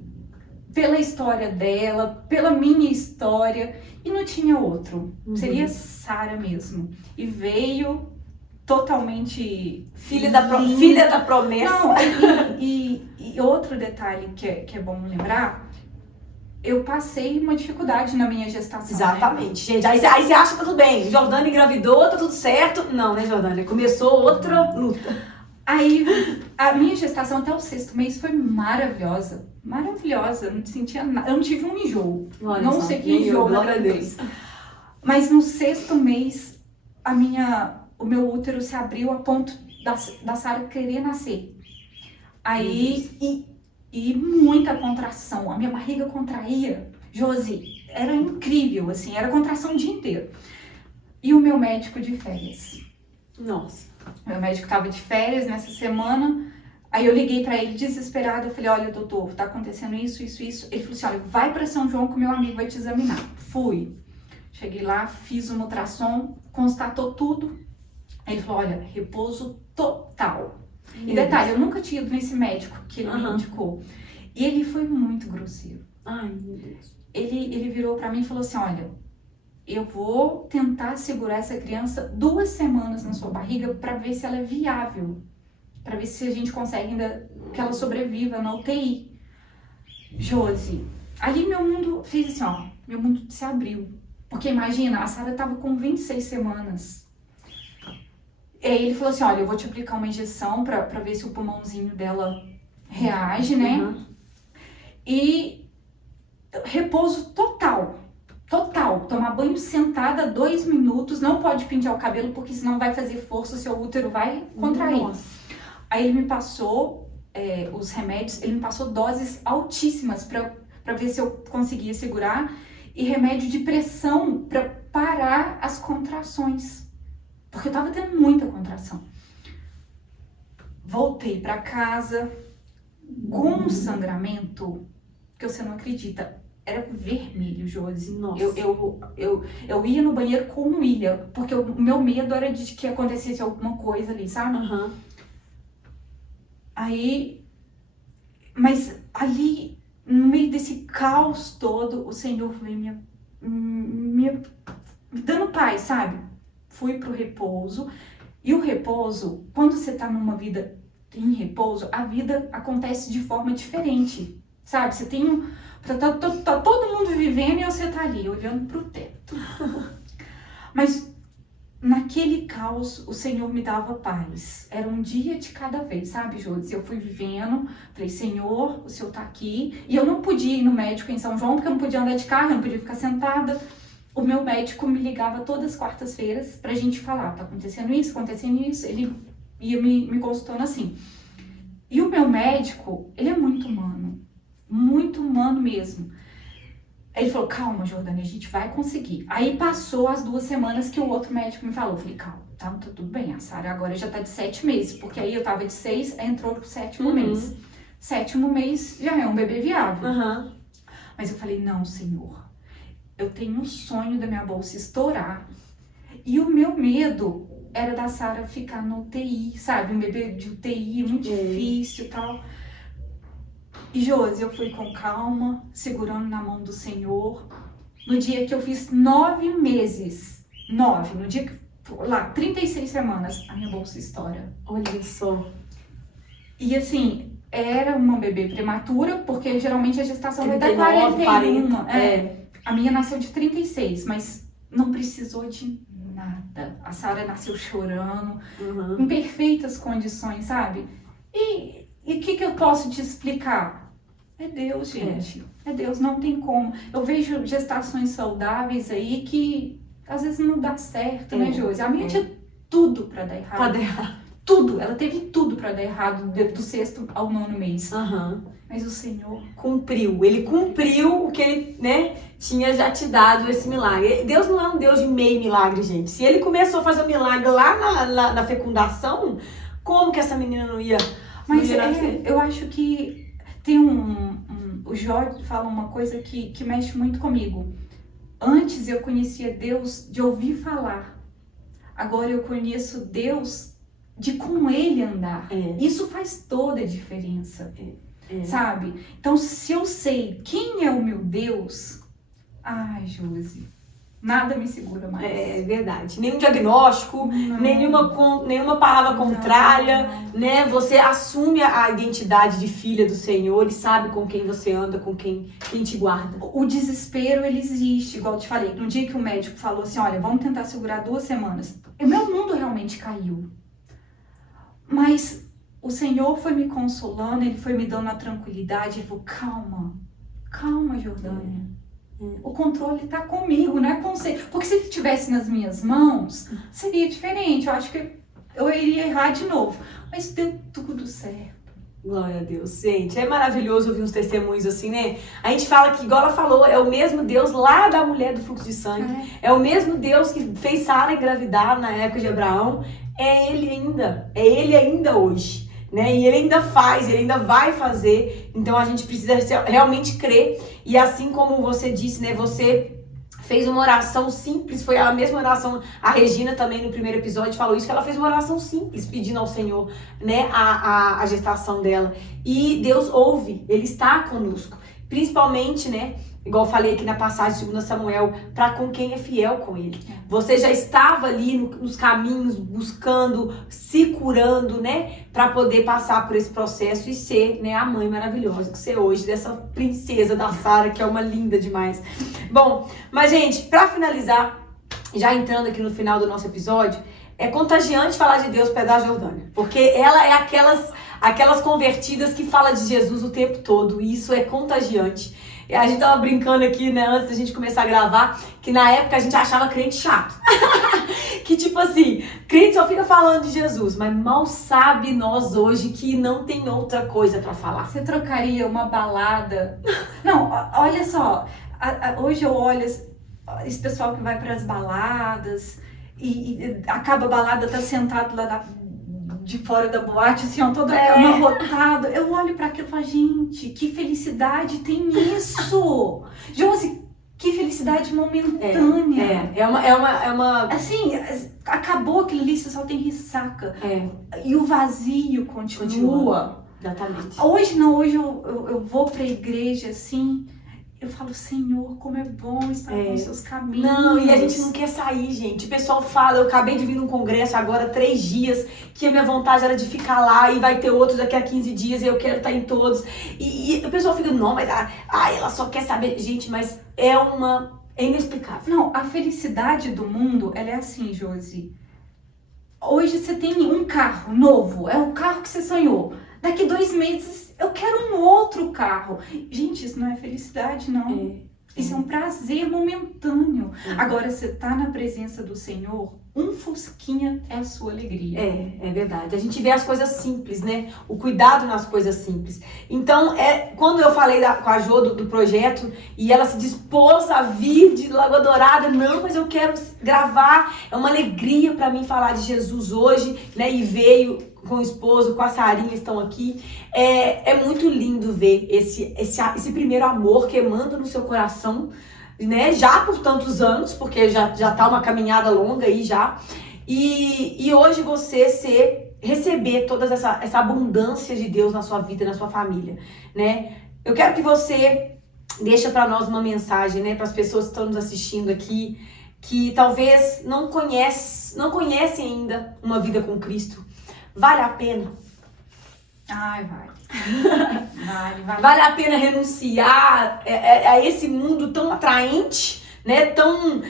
Pela história dela, pela minha história. E não tinha outro. Seria Sara mesmo. E veio totalmente... Filha da promessa. Não, e outro detalhe que é bom lembrar... Eu passei uma dificuldade na minha gestação. Exatamente, né? Gente. Aí você acha que tá tudo bem. Jordânia engravidou, tá tudo certo. Não, né, Jordânia? Começou outra luta. Aí, a minha gestação até o 6º mês foi maravilhosa. Maravilhosa. Eu não sentia nada. Eu não tive um enjoo. Olha não só, sei que enjoo. Glória a Deus. Mas no 6º mês, o meu útero se abriu a ponto da Sara querer nascer. Aí... E muita contração, a minha barriga contraía, Josi, era incrível, assim, era contração o dia inteiro. E o meu médico de férias. Nossa. Meu médico estava de férias nessa semana, aí eu liguei pra ele desesperada, eu falei, olha, doutor, tá acontecendo isso. Ele falou assim, olha, vai pra São João que o meu amigo vai te examinar. Fui. Cheguei lá, fiz um ultrassom, constatou tudo. Ele falou, olha, repouso total. E detalhe, eu nunca tinha ido nesse médico que ele me indicou. E ele foi muito grosseiro. Ai, meu Deus. Ele virou pra mim e falou assim, olha, eu vou tentar segurar essa criança 2 semanas na sua barriga pra ver se ela é viável. Pra ver se a gente consegue ainda que ela sobreviva na UTI. Josi, ali meu mundo fez assim, ó, meu mundo se abriu. Porque imagina, a Sara tava com 26 semanas. E aí ele falou assim, olha, eu vou te aplicar uma injeção pra ver se o pulmãozinho dela reage, né? E repouso total. Total. Tomar banho sentada 2 minutos, não pode pentear o cabelo, porque senão vai fazer força, seu útero vai contrair. Nossa. Aí ele me passou os remédios, ele me passou doses altíssimas pra ver se eu conseguia segurar. E remédio de pressão pra parar as contrações. Porque eu tava tendo muita contração. Voltei pra casa com um sangramento que você não acredita. Era vermelho, Josi. Nossa. Eu ia no banheiro com um ilha, porque o meu medo era de que acontecesse alguma coisa ali, sabe? Aí, mas ali, no meio desse caos todo, o Senhor foi me dando paz, sabe? Fui pro repouso. E o repouso, quando você tá numa vida em repouso, a vida acontece de forma diferente, sabe? Você tem tá todo mundo vivendo e você tá ali, olhando pro teto. Mas naquele caos, o Senhor me dava paz. Era um dia de cada vez, sabe, Josi? Eu fui vivendo, falei, Senhor, o Senhor tá aqui. E eu não podia ir no médico em São João, porque eu não podia andar de carro, eu não podia ficar sentada. O meu médico me ligava todas as quartas-feiras pra gente falar, tá acontecendo isso. Ele ia me consultando assim. E o meu médico, ele é muito humano mesmo. Ele falou, calma, Jordânia, a gente vai conseguir. Aí passou as 2 semanas que o outro médico me falou. Eu falei, calma, tá tudo bem, a Sara agora já tá de 7 meses. Porque aí eu tava de 6, aí entrou pro 7º mês. 7º mês já é um bebê viável. Mas eu falei, não, Senhor, eu tenho um sonho da minha bolsa estourar. E o meu medo era da Sara ficar no UTI, sabe? Um bebê de UTI, muito difícil e tal. E, Josi, eu fui com calma, segurando na mão do Senhor. No dia que eu fiz 9 meses, no dia que, lá, 36 semanas, a minha bolsa estoura. Olha só. E assim, era uma bebê prematura, porque geralmente a gestação vai dar 39, 41. 40. A minha nasceu de 36, mas não precisou de nada. A Sara nasceu chorando, em perfeitas condições, sabe? E o que eu posso te explicar? É Deus, gente. É Deus, não tem como. Eu vejo gestações saudáveis aí que às vezes não dá certo, né, Josi? A minha tinha tudo pra dar errado. Tudo. Ela teve tudo pra dar errado do 6º ao 9º mês. Mas o Senhor cumpriu. Ele cumpriu o que ele, né, tinha já te dado esse milagre. Deus não é um Deus de meio milagre, gente. Se ele começou a fazer o milagre lá na fecundação, como que essa menina não ia... Mas eu acho que tem o Jorge fala uma coisa que mexe muito comigo. Antes eu conhecia Deus de ouvir falar. Agora eu conheço Deus de com Ele andar. Isso faz toda a diferença. Sabe? Então, se eu sei quem é o meu Deus... Ai, Josi, nada me segura mais. É verdade. Nenhum diagnóstico, nenhuma palavra contrária, né? Você assume a identidade de filha do Senhor e sabe com quem você anda, com quem te guarda. O desespero, ele existe, igual eu te falei. No dia que o médico falou assim, olha, vamos tentar segurar 2 semanas. O meu mundo realmente caiu. Mas o Senhor foi me consolando, Ele foi me dando a tranquilidade. Ele falou, calma, Jordânia. O controle tá comigo, não é com você. Porque se ele estivesse nas minhas mãos, seria diferente. Eu acho que eu iria errar de novo. Mas deu tudo certo. Glória a Deus. Gente, é maravilhoso ouvir uns testemunhos assim, né? A gente fala que, igual ela falou, é o mesmo Deus lá da mulher do fluxo de sangue. É o mesmo Deus que fez Sara engravidar na época de Abraão. É Ele ainda hoje. Né? E Ele ainda faz, Ele ainda vai fazer. Então a gente precisa realmente crer. E assim como você disse, né? Você fez uma oração simples, foi a mesma oração, a Regina também no primeiro episódio falou isso, que ela fez uma oração simples, pedindo ao Senhor, né, a gestação dela. E Deus ouve, Ele está conosco, principalmente, né, igual eu falei aqui na passagem de 2 Samuel, para com quem é fiel com Ele. Você já estava ali nos caminhos, buscando, se curando, né? Para poder passar por esse processo e ser, né, a mãe maravilhosa que você é hoje, dessa princesa da Sara, que é uma linda demais. Bom, mas gente, para finalizar, já entrando aqui no final do nosso episódio, é contagiante falar de Deus perto da Jordânia, porque ela é aquelas convertidas que fala de Jesus o tempo todo, e isso é contagiante. A gente tava brincando aqui, né, antes da gente começar a gravar, que na época a gente achava crente chato. Que tipo assim, crente só fica falando de Jesus, mas mal sabe nós hoje que não tem outra coisa pra falar. Você trocaria uma balada? Não, olha só, hoje eu olho esse pessoal que vai pras baladas e acaba a balada, tá sentado lá de fora da boate, assim, ó, todo amarrotado. Eu olho pra aquilo e falo, gente, que felicidade tem isso! Josi, que felicidade momentânea. É uma... Assim, acabou aquilo ali, você só tem ressaca. E o vazio continua. Exatamente. Hoje eu vou pra igreja, assim... Eu falo, Senhor, como é bom estar nos seus caminhos. Não, e a gente não quer sair, gente. O pessoal fala, eu acabei de vir num congresso agora, 3 dias, que a minha vontade era de ficar lá e vai ter outro daqui a 15 dias e eu quero estar em todos. E o pessoal fica, não, mas ela só quer saber. Gente, mas é inexplicável. Não, a felicidade do mundo, ela é assim, Josi. Hoje você tem um carro novo, é o carro que você sonhou. Daqui 2 meses eu quero um outro carro. Gente, isso não é felicidade, não. Isso é um prazer momentâneo. Agora, você tá na presença do Senhor, um fusquinha é a sua alegria. É verdade. A gente vê as coisas simples, né? O cuidado nas coisas simples. Então, quando eu falei com a Jo do projeto e ela se dispôs a vir de Lagoa Dourada, não, mas eu quero gravar. É uma alegria para mim falar de Jesus hoje, né? E veio com o esposo, com a Sarinha, estão aqui. É muito lindo ver esse primeiro amor queimando no seu coração, né? Já por tantos anos, porque já tá uma caminhada longa aí já. E hoje você receber toda essa abundância de Deus na sua vida, na sua família, né? Eu quero que você deixe para nós uma mensagem, né? Para as pessoas que estão nos assistindo aqui, que talvez não conhecem ainda uma vida com Cristo. Vale a pena? Ai, vale. Vale a pena renunciar a esse mundo tão atraente, né? Tão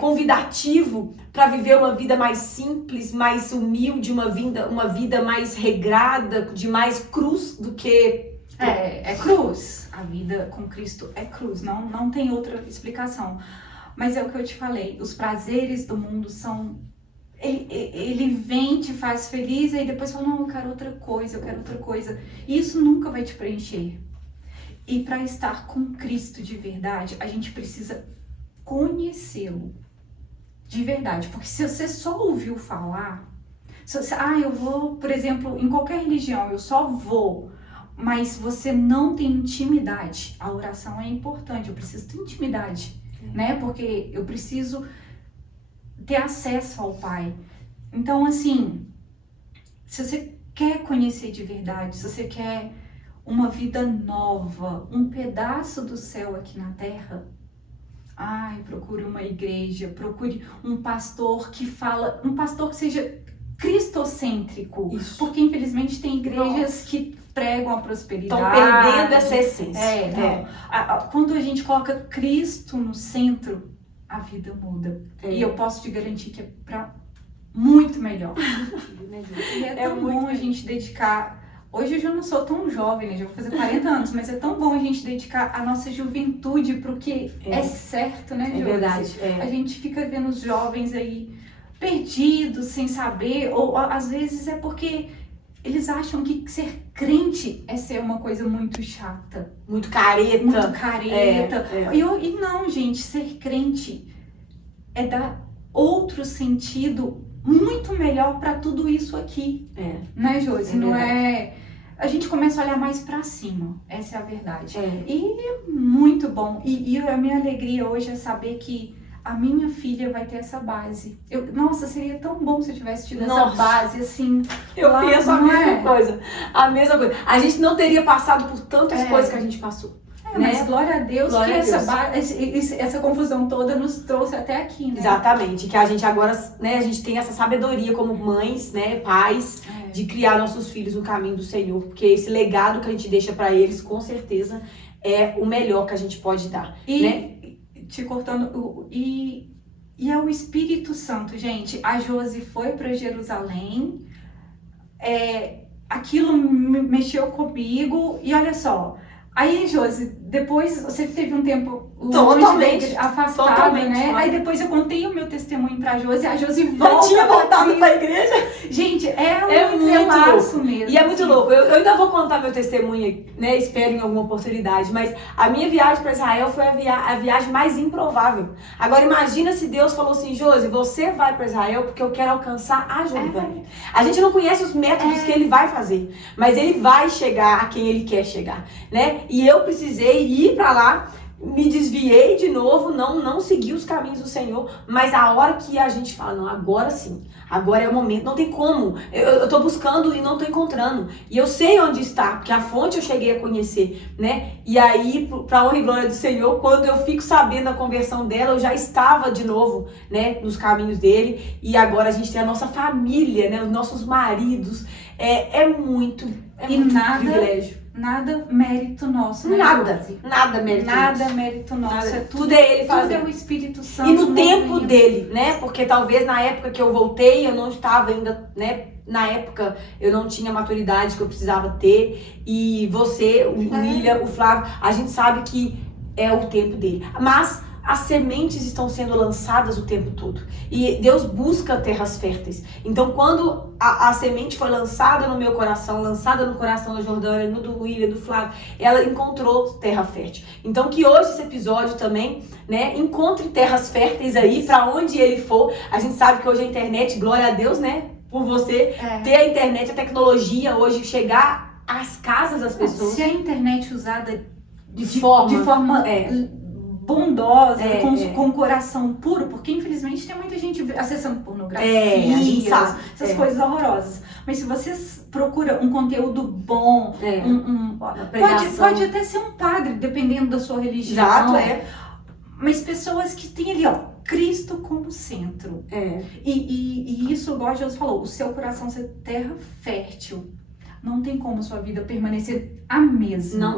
convidativo para viver uma vida mais simples, mais humilde, uma vida mais regrada, de mais cruz do que... É cruz. A vida com Cristo é cruz, não tem outra explicação. Mas é o que eu te falei, os prazeres do mundo são... Ele vem, te faz feliz, e depois fala, não, eu quero outra coisa. E isso nunca vai te preencher. E para estar com Cristo de verdade, a gente precisa conhecê-lo de verdade. Porque se você só ouviu falar, eu vou, por exemplo, em qualquer religião, eu só vou, mas você não tem intimidade. A oração é importante, eu preciso ter intimidade, né? Porque eu preciso ter acesso ao Pai. Então, assim, se você quer conhecer de verdade, se você quer uma vida nova, um pedaço do céu aqui na terra, procure uma igreja, procure um pastor que seja cristocêntrico. Isso. Porque, infelizmente, tem igrejas que pregam a prosperidade. Estão perdendo essa essência. Quando a gente coloca Cristo no centro, a vida muda. E eu posso te garantir que é pra muito melhor. E é tão bom a gente dedicar... Hoje eu já não sou tão jovem, né? Já vou fazer 40 anos, mas é tão bom a gente dedicar a nossa juventude pro que é certo, né, Josi? É verdade. A gente fica vendo os jovens aí perdidos, sem saber, ou às vezes é porque eles acham que ser crente é ser uma coisa muito chata. Muito careta. E não, gente, ser crente é dar outro sentido muito melhor para tudo isso aqui. Né, Josi? Não é a gente começa a olhar mais pra cima, essa é a verdade. É. E muito bom, e a minha alegria hoje é saber que a minha filha vai ter essa base. Nossa, seria tão bom se eu tivesse tido essa base, assim. Eu lá, penso a não mesma coisa. A mesma coisa. A gente não teria passado por tantas coisas que a gente passou. Mas glória a Deus Glória que a Deus. essa confusão toda nos trouxe até aqui, né? Exatamente. Que a gente agora, né, a gente tem essa sabedoria como mães, né, pais, de criar nossos filhos no caminho do Senhor. Porque esse legado que a gente deixa pra eles, com certeza, é o melhor que a gente pode dar, né? Te cortando, e é o Espírito Santo, gente. A Josi foi para Jerusalém, aquilo mexeu comigo, e olha só, aí, Josi, depois você teve um tempo longe, afastada, né? Aí depois eu contei o meu testemunho pra Josi, a Josi volta. Eu tinha voltado pra igreja. Gente, é um entrelaço mesmo. E é muito louco. Eu ainda vou contar meu testemunho, né? Espero em alguma oportunidade. Mas a minha viagem para Israel foi a viagem mais improvável. Agora imagina se Deus falou assim, Josi, você vai para Israel porque eu quero alcançar a Jordânia. A gente não conhece os métodos que ele vai fazer, mas ele vai chegar a quem ele quer chegar, né? E eu precisei ir para lá. Me desviei de novo, não segui os caminhos do Senhor, mas a hora que a gente fala, não, agora sim, agora é o momento, não tem como, eu tô buscando e não tô encontrando, e eu sei onde está, porque a fonte eu cheguei a conhecer, né, e aí, pra honra e glória do Senhor, quando eu fico sabendo a conversão dela, eu já estava de novo, né, nos caminhos dele, e agora a gente tem a nossa família, né, os nossos maridos, é muito privilégio. Nada mérito nosso, né? Nada mérito nosso. Nada mérito nosso. Tudo é ele fazendo. Tudo é o Espírito Santo. E no tempo dele, né? Porque talvez na época que eu voltei, eu não estava ainda, né? Na época eu não tinha a maturidade que eu precisava ter. E você, o William, o Flávio, a gente sabe que é o tempo dele. Mas as sementes estão sendo lançadas o tempo todo. E Deus busca terras férteis. Então, quando a semente foi lançada no meu coração, lançada no coração da Jordânia, no do William, do Flávio, ela encontrou terra fértil. Então, que hoje esse episódio também, né, encontre terras férteis aí, pra onde ele for. A gente sabe que hoje a internet, glória a Deus, né, por você ter a internet, a tecnologia hoje, chegar às casas das pessoas. Se a internet usada de forma bondosa, com coração puro, porque infelizmente tem muita gente acessando pornografia, essas coisas horrorosas. Mas se você procura um conteúdo bom, pode até ser um padre, dependendo da sua religião. Exato, Mas pessoas que têm ali, Cristo como centro. E isso, igual a Jesus falou, o seu coração ser terra fértil. Não tem como a sua vida permanecer a mesma.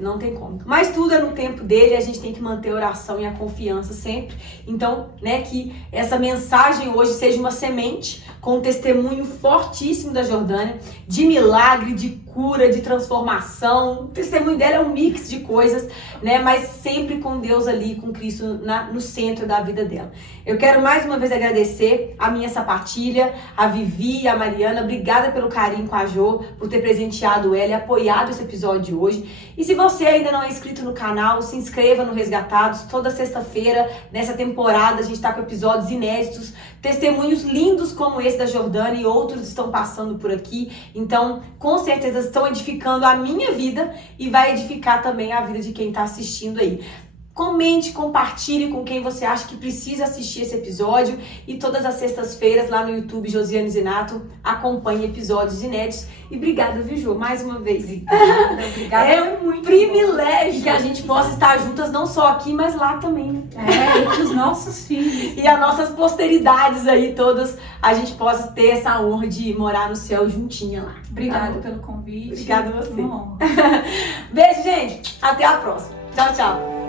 Não tem como. Mas tudo é no tempo dele, a gente tem que manter a oração e a confiança sempre. Então, né, que essa mensagem hoje seja uma semente com um testemunho fortíssimo da Jordânia, de milagre, de cura, de transformação. O testemunho dela é um mix de coisas, né, mas sempre com Deus ali, com Cristo no centro da vida dela. Eu quero mais uma vez agradecer a minha sapatilha, a Vivi e a Mariana. Obrigada pelo carinho com a Jo, por ter presenteado ela e apoiado esse episódio de hoje. E se você ainda não é inscrito no canal, se inscreva no Resgatados. Toda sexta-feira, nessa temporada, a gente tá com episódios inéditos, testemunhos lindos como esse da Jordânia, e outros estão passando por aqui. Então, com certeza estão edificando a minha vida e vai edificar também a vida de quem tá assistindo aí. Comente, compartilhe com quem você acha que precisa assistir esse episódio, e todas as sextas-feiras lá no YouTube Josiane Zinato acompanhe episódios inéditos. E obrigada, viu, Jô, mais uma vez. Obrigada. É um privilégio que a gente possa estar juntas, não só aqui, mas lá também, né? E os nossos filhos. E as nossas posteridades aí todas, a gente possa ter essa honra de morar no céu juntinha lá. Obrigada pelo convite. Obrigada a você. Beijo, gente. Até a próxima. Tchau, tchau.